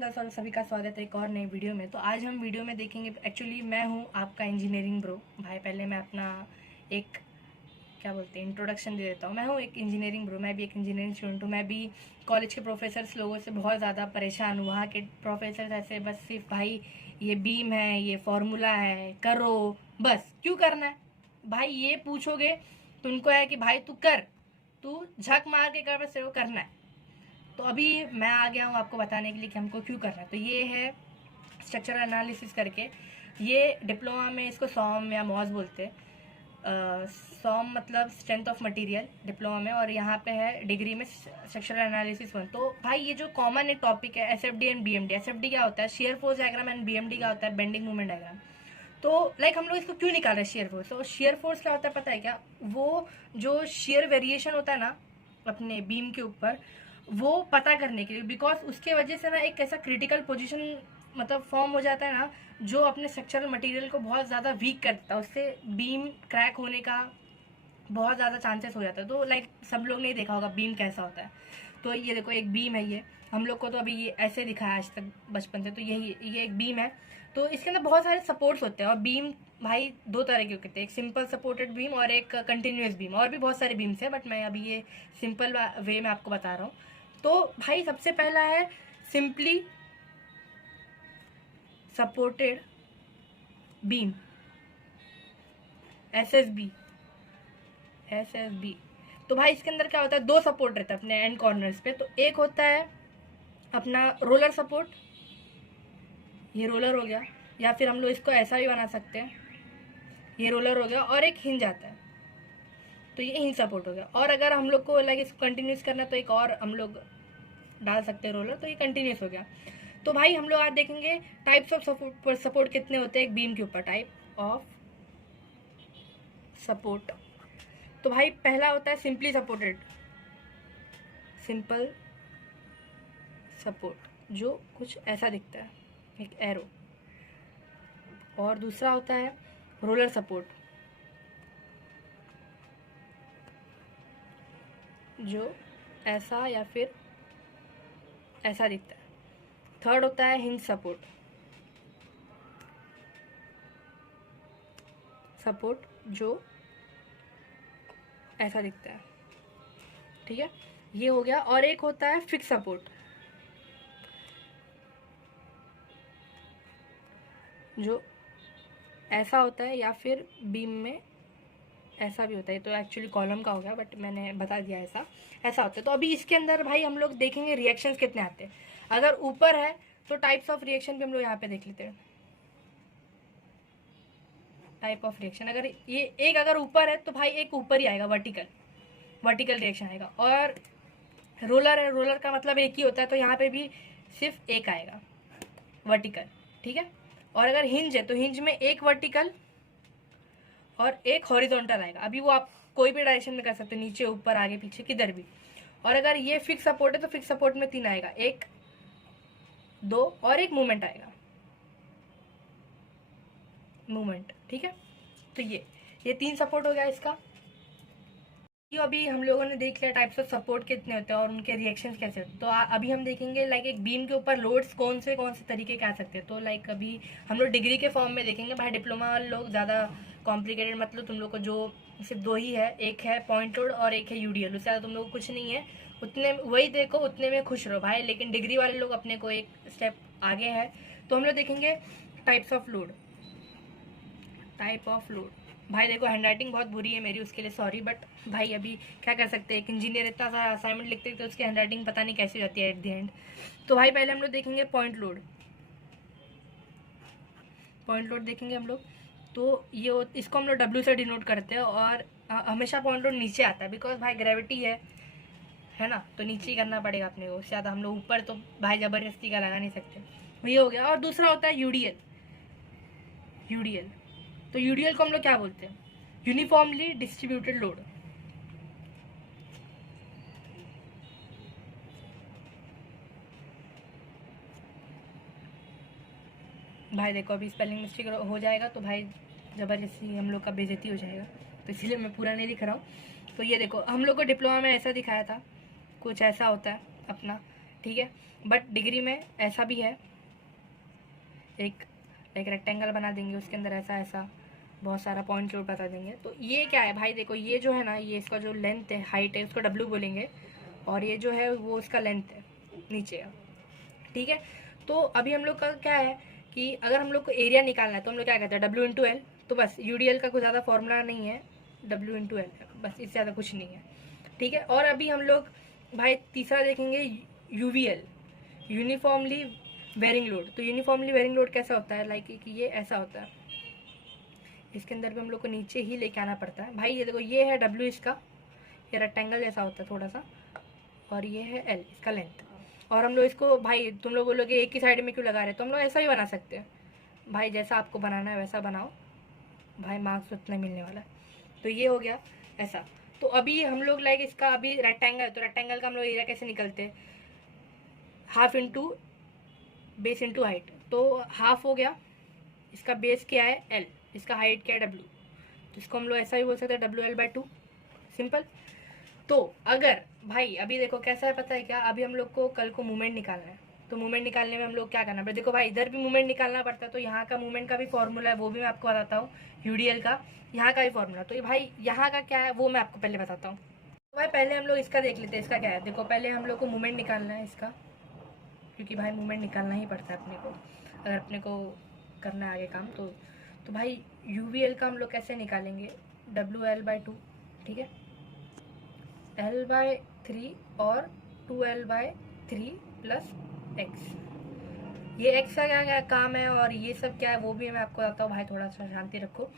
Morning girls और सभी का स्वागत है एक और नई वीडियो में। तो आज हम वीडियो में देखेंगे, एक्चुअली मैं हूँ आपका इंजीनियरिंग ब्रो। भाई पहले मैं अपना एक क्या बोलते हैं इंट्रोडक्शन दे देता हूँ। मैं हूँ एक इंजीनियरिंग ब्रो, मैं भी एक इंजीनियरिंग स्टूडेंट हूँ। मैं भी कॉलेज के प्रोफेसर्स लोगों से बहुत ज़्यादा परेशान हूँ। वहाँ के प्रोफेसर्स ऐसे बस सिर्फ भाई ये बीम है, ये फार्मूला है, करो, बस क्यों करना है भाई ये पूछोगे तो उनको है कि भाई तू कर, तू झक मार के कर, बस वो करना है। तो अभी मैं आ गया हूँ आपको बताने के लिए कि हमको क्यों करना है। तो ये है स्ट्रक्चरल एनालिसिस करके, ये डिप्लोमा में इसको सॉम या मॉस बोलते हैं। सॉम मतलब स्ट्रेंथ ऑफ मटेरियल डिप्लोमा में, और यहाँ पे है डिग्री में स्ट्रक्चरल एनालिसिस 1। तो भाई ये जो कॉमन एक टॉपिक है एसएफडी एंड बीएमडी। एसएफडी क्या होता है, shear force diagram, and BMD क्या होता है, बेंडिंग मोमेंट डायग्राम। तो लाइक हम लोग इसको क्यों निकाल रहे हैं शेयर फोर्स। तो शेयर फोर्स क्या होता है पता है क्या, वो जो शेयर वेरिएशन होता है ना अपने बीम के ऊपर, वो पता करने के लिए, बिकॉज उसके वजह से ना एक ऐसा क्रिटिकल पोजीशन मतलब फॉर्म हो जाता है ना, जो अपने स्ट्रक्चरल मटेरियल को बहुत ज़्यादा वीक करता है, उससे बीम क्रैक होने का बहुत ज़्यादा चांसेस हो जाता है। तो लाइक सब लोग ने देखा होगा बीम कैसा होता है। तो ये देखो एक बीम है, ये हम लोग को तो अभी ये ऐसे दिखा है आज तक बचपन से। तो यही ये एक बीम है। तो इसके अंदर बहुत सारे सपोर्ट्स होते हैं, और बीम भाई दो तरह के होते हैं, एक सिंपल सपोर्टेड बीम और एक कंटिन्यूस बीम। और भी बहुत सारे बीम्स हैं, बट मैं अभी ये सिंपल वे में आपको बता रहा हूँ। तो भाई सबसे पहला है सिंपली सपोर्टेड बीम, एसएसबी। तो भाई इसके अंदर क्या होता है, दो सपोर्ट रहता है अपने एंड कॉर्नर्स पे। तो एक होता है अपना रोलर सपोर्ट, ये रोलर हो गया, या फिर हम लोग इसको ऐसा भी बना सकते हैं, ये रोलर हो गया, और एक हिंज आता है, तो ये हिंज सपोर्ट हो गया। और अगर हम लोग को लाइक इसको कंटिन्यूस करना है तो एक और हम लोग डाल सकते हैं रोलर, तो ये कंटिन्यूस हो गया। तो भाई हम लोग आज देखेंगे टाइप्स ऑफ सपोर्ट कितने होते हैं एक बीम के ऊपर, टाइप ऑफ सपोर्ट। तो भाई पहला होता है सिंपली सपोर्टेड, सिंपल सपोर्ट, जो कुछ ऐसा दिखता है, एक एरो। और दूसरा होता है रोलर सपोर्ट, जो ऐसा या फिर ऐसा दिखता है। थर्ड होता है हिंज सपोर्ट, जो ऐसा दिखता है, ठीक है, ये हो गया। और एक होता है फिक्स सपोर्ट, जो ऐसा होता है या फिर बीम में ऐसा भी होता है। तो एक्चुअली कॉलम का हो गया, बट मैंने बता दिया ऐसा होता है। तो अभी इसके अंदर भाई हम लोग देखेंगे रिएक्शंस कितने आते हैं। अगर ऊपर है तो टाइप्स ऑफ रिएक्शन भी हम लोग यहाँ पे देख लेते हैं। टाइप ऑफ रिएक्शन अगर ये एक अगर ऊपर है तो भाई एक ऊपर ही आएगा, वर्टिकल रिएक्शन आएगा। और रोलर है, रोलर का मतलब एक ही होता है, तो यहाँ पे भी सिर्फ एक आएगा वर्टिकल, ठीक है। और अगर हिंज है तो हिंज में एक वर्टिकल और एक हॉरिजॉन्टल आएगा। अभी वो आप कोई भी डायरेक्शन में कर सकते हैं, नीचे ऊपर आगे पीछे किधर भी। और अगर ये फिक्स सपोर्ट है तो फिक्स सपोर्ट में तीन आएगा, एक दो और एक मूवमेंट आएगा, मूवमेंट, ठीक है। तो ये तीन सपोर्ट हो गया इसका। ये अभी हम लोगों ने देख लिया टाइप्स ऑफ सपोर्ट कितने होते हैं और उनके रिएक्शंस कैसे होते हैं। तो अभी हम देखेंगे लाइक एक बीम के ऊपर लोड्स कौन से तरीके के आ सकते हैं। तो लाइक अभी हम लोग डिग्री के फॉर्म में देखेंगे। भाई डिप्लोमा वाले लोग ज़्यादा कॉम्प्लिकेटेड, मतलब तुम लोग को जो सिर्फ दो ही है, एक है पॉइंट लोड और एक है यूडीएल, उससे ज़्यादा तुम लोग को कुछ नहीं है। उतने वही देखो, उतने में खुश रहो भाई। लेकिन डिग्री वाले लोग अपने को एक स्टेप आगे है। तो हम लोग देखेंगे टाइप्स ऑफ लोड। भाई देखो हैंडराइटिंग बहुत बुरी है मेरी, उसके लिए सॉरी, बट भाई अभी क्या कर सकते हैं, एक इंजीनियर इतना सारा असाइनमेंट लिखते हैं तो उसकी हैंडराइटिंग पता नहीं कैसी हो जाती है एट द एंड। तो भाई पहले हम लोग देखेंगे पॉइंट लोड देखेंगे हम लोग। तो ये इसको हम लोग डब्ल्यू से डिनोट करते हैं, और हमेशा पॉइंट लोड नीचे आता है, बिकॉज भाई ग्रेविटी है ना, तो नीचे ही करना पड़ेगा अपने को। उससे ज़्यादा हम लोग ऊपर तो भाई ज़बरदस्ती का लगा नहीं सकते। ये हो गया। और दूसरा होता है यूडीएल। तो यूडीएल को हम लोग क्या बोलते हैं, यूनिफॉर्मली डिस्ट्रीब्यूटेड लोड। भाई देखो अभी स्पेलिंग मिस्टेक हो जाएगा तो भाई ज़बरदस्ती हम लोग का बेइज्जती हो जाएगा, तो इसलिए मैं पूरा नहीं लिख रहा हूँ। तो ये देखो हम लोग को डिप्लोमा में ऐसा दिखाया था, कुछ ऐसा होता है अपना ठीक है। बट डिग्री में ऐसा भी है, एक रेक्टेंगल बना देंगे, उसके अंदर ऐसा ऐसा बहुत सारा पॉइंट लोड बता देंगे। तो ये क्या है भाई, देखो ये जो है ना, ये इसका जो लेंथ है, हाइट है, उसको W बोलेंगे, और ये जो है वो इसका लेंथ है नीचे, ठीक है। तो अभी हम लोग का क्या है कि अगर हम लोग को एरिया निकालना है तो हम लोग क्या कहते हैं, W×L। तो बस UDL का कोई ज़्यादा फॉर्मूला नहीं है, W×L, बस इससे ज़्यादा कुछ नहीं है, ठीक है। और अभी हम लोग भाई तीसरा देखेंगे, UVL, यूनिफॉर्मली वेरिंग लोड। तो यूनिफॉर्मली वेरिंग लोड कैसा होता है, लाइक कि ये ऐसा होता है, इसके अंदर भी हम लोग को नीचे ही लेके आना पड़ता है भाई। ये देखो, ये है W इसका, ये रेक्टेंगल जैसा होता है थोड़ा सा, और ये है L इसका लेंथ। और हम लोग इसको भाई, तुम लोग बोलोगे एक ही साइड में क्यों लगा रहे, तो हम लोग ऐसा ही बना सकते हैं भाई, जैसा आपको बनाना है वैसा बनाओ भाई, मार्क्स उतना मिलने वाला है। तो ये हो गया ऐसा। तो अभी हम लोग लाइक इसका अभी रेक्टेंगल, तो रेक्टेंगल का हम लोग एरिया कैसे निकलते हैं, half into base into height. तो हाफ हो गया, इसका बेस क्या है L, इसका हाइट क्या है W, तो इसको हम लोग ऐसा ही बोल सकते हैं WL/2, सिंपल। तो अगर भाई अभी देखो कैसा है पता है क्या, अभी हम लोग को कल को मूवमेंट निकालना है, तो मूवमेंट निकालने में हम लोग क्या करना पड़ता है, देखो भाई इधर भी मूवमेंट निकालना पड़ता है, तो यहाँ का मूवमेंट का भी फॉर्मूला है, वो भी मैं आपको बताता हूँ, UDL का, यहाँ का भी फॉर्मूला। तो ये भाई यहाँ का क्या है वो मैं आपको पहले बताता हूँ। तो भाई पहले हम लोग इसका देख लेते हैं, इसका क्या है। देखो पहले हम लोग को मूवमेंट निकालना है इसका, क्योंकि भाई मूवमेंट निकालना ही पड़ता है अपने को, अगर अपने को करना है आगे काम। तो भाई UVL का हम लोग कैसे निकालेंगे, WL/2, ठीक है, L/3 और 2L/3 प्लस x। ये x का क्या क्या काम है और ये सब क्या है वो भी मैं आपको बताता हूँ भाई, थोड़ा सा शांति रखो।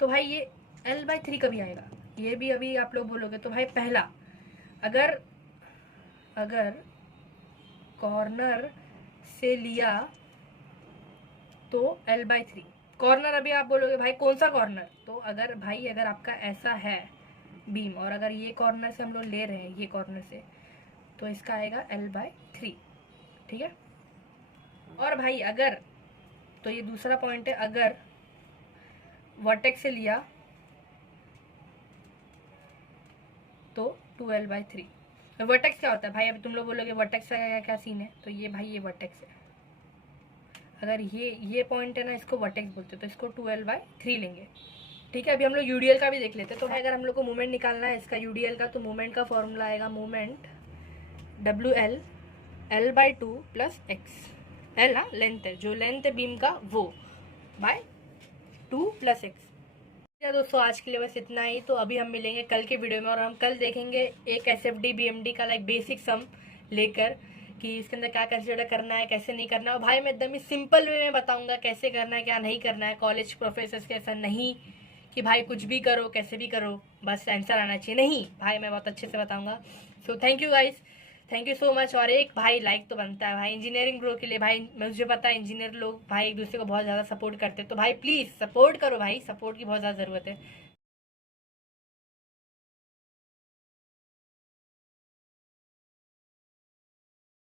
तो भाई ये L/3 कभी आएगा, ये भी अभी आप लोग बोलोगे। तो भाई पहला, अगर कॉर्नर से लिया तो L/3, कॉर्नर अभी आप बोलोगे भाई कौन सा कॉर्नर, तो अगर आपका ऐसा है बीम, और अगर ये कॉर्नर से हम लोग ले रहे हैं, ये कॉर्नर से, तो इसका आएगा L/3, ठीक है। और भाई अगर, तो ये दूसरा पॉइंट है, अगर वर्टेक्स से लिया तो 2L/3। वर्टेक्स क्या होता है भाई, अभी तुम लोग बोलोगे वर्टेक्स का क्या सीन है, तो ये भाई ये वर्टेक्स है, अगर ये पॉइंट है ना, इसको वर्टेक्स बोलते हैं, तो इसको 2L/3 लेंगे, ठीक है। अभी हम लोग UDL का भी देख लेते हैं। तो भाई अगर हम लोग को मूवमेंट निकालना है इसका UDL का, तो मूवमेंट का फॉर्मूला आएगा, movement WL L/2 plus x, L ना लेंथ है, जो लेंथ है बीम का वो, बाय 2 प्लस x। दोस्तों आज के लिए बस इतना ही। तो अभी हम मिलेंगे कल के वीडियो में, और हम कल देखेंगे एक SFD BMD का लाइक बेसिक सम लेकर, कि इसके अंदर क्या कंसिडर करना है, कैसे नहीं करना है। और भाई मैं एकदम ही सिंपल वे में बताऊंगा कैसे करना है, क्या नहीं करना है। कॉलेज प्रोफेसर के ऐसा नहीं कि भाई कुछ भी करो कैसे भी करो बस आंसर आना चाहिए, नहीं भाई, मैं बहुत अच्छे से बताऊंगा। So thank you guys, thank you so much. और एक भाई लाइक तो बनता है भाई इंजीनियरिंग ब्रो के लिए। भाई मुझे पता है इंजीनियर लोग भाई एक दूसरे को बहुत ज़्यादा सपोर्ट करते हैं, तो भाई प्लीज़ सपोर्ट करो भाई, सपोर्ट की बहुत ज़्यादा ज़रूरत है।